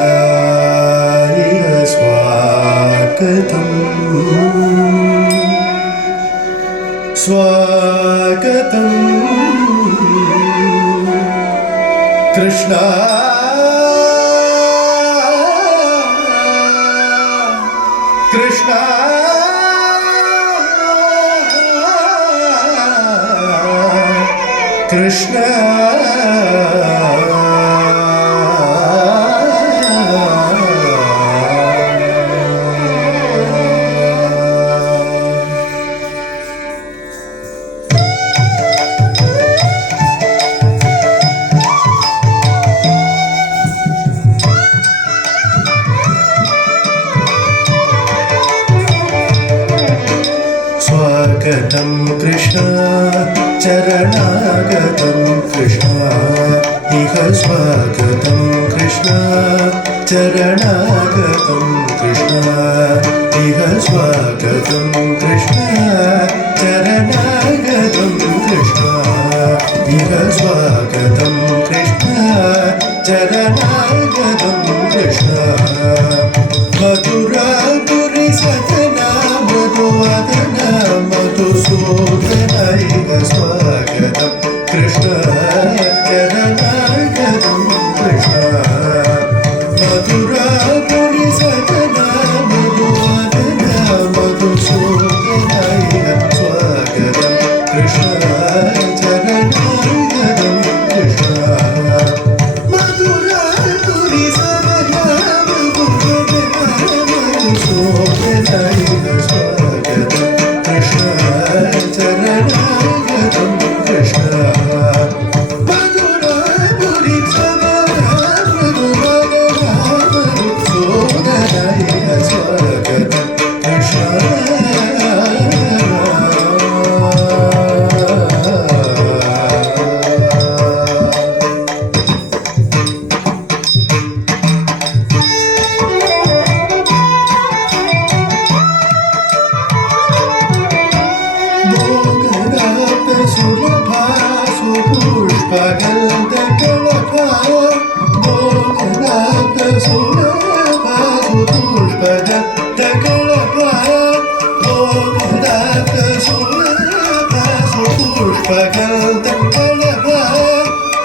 मधुसूदनाय स्वागतम् स्वागतम् कृष्णा कृष्णा कृष्णा स्वागतं कृष्ण चरणागतं कृष्ण इह स्वागतं कृष्ण चरणागतं कृष्ण इह स्वागतं कृष्ण चरणागतं कृष्ण इह स्वागतं कृष्ण चरणागतं कृष्ण मधुरापुरी सजना मधुवदना मधुसूदनाय स्वागतं कृष्ण चरणागतं कृष्ण मधुरापुरी सजना मधुवदना मधुसूदनाय स्वागतं कृष्ण चरणागतं कृष्ण मधुरापुरी सजना मधुवदना मधुसूदनाय स्वागतं कृष्ण चरणागतं कृष्ण मधुरापुरी सजना मधुवदना मधुसूदनाय स्वागतं कृष्ण सुलभा सुपुष्पगन्धकलभा मोहनाथ सुलभा सुपुष्पगन्धकलभा मोहनाथ सुलभा सुपुष्पगन्धकलभा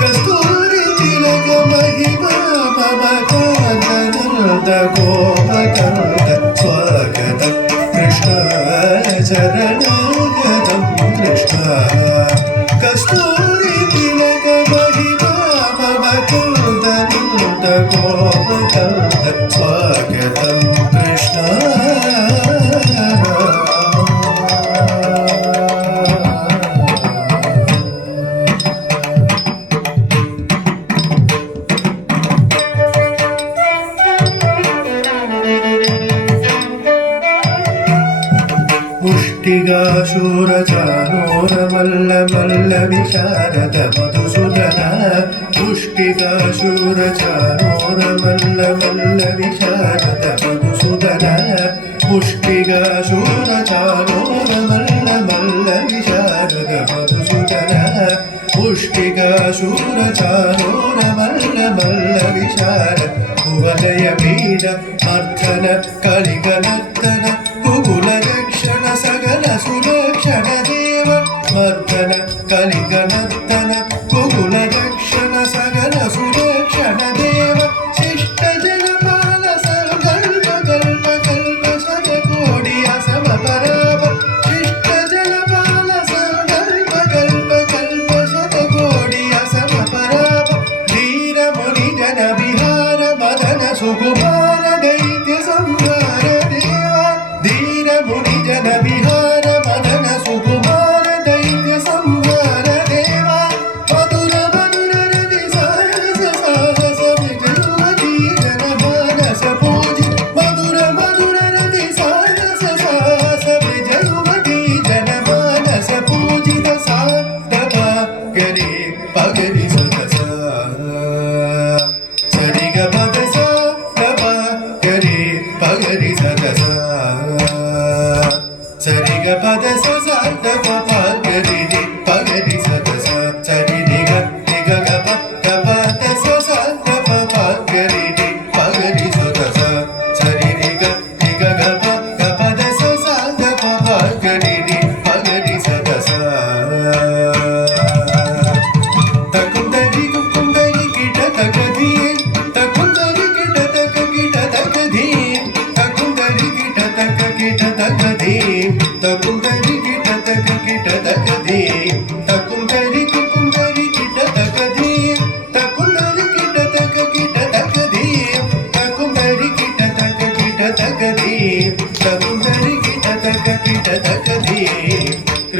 कस्तूरी तिलक महिमा मम काननद गोपकन्द स्वागतं कृष्ण चरणागतं कृष्ण कस्तूरी तिलक महिमा मम कुन्दनन्द गोपकन्द स्वागतं कृष्ण पुष्टिगाशूरचानोरमल्लमल्लविशारद मधुसूदन पुष्टिगाशूरचानोरमल्लमल्लविशारद मधुसूदन पुष्टिगाशूरचानोरमल्लमल्लविशारद मधुसूदन पुष्टिगाशूरचानोरमल्लमल्लविशारद कुवलय पीड मर्दन कलिगनर्दन कुकुल रक्षण सगल सुरक्षण देव मर्दन कलिगनर्दन कुकुल रक्षण सगल सुरक्षण देव शिष्ट जलपाल संकल्प कल्प कल्प शतकोटि असम पराम शिष्ट जलपाल संकल्प कल्प कल्प शतकोटि असम पराम वीर मुनि जन विहार मदन सुकुमार दैत्य संहार देवा धीर मुनि जन विहार मदन सुकुमार दैत्य संहार देवा मधुर मधुर रति साहस साहस विजयुवती जन मानस पूजि मधुर मधुर रति साहस साहस विजयुवती जन मानस पूजित सा दपा गरे पगरि सदसा सरि ग पद सा दपा गरे पगरि सदसा सरि ग पद सा द प प ग रि रि प ग रि स द स सरि रि ग ग प ग प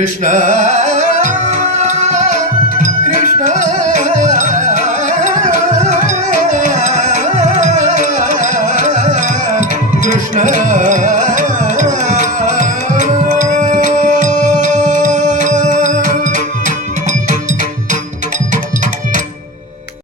కృష్ణ కృష్ణ కృష్ణ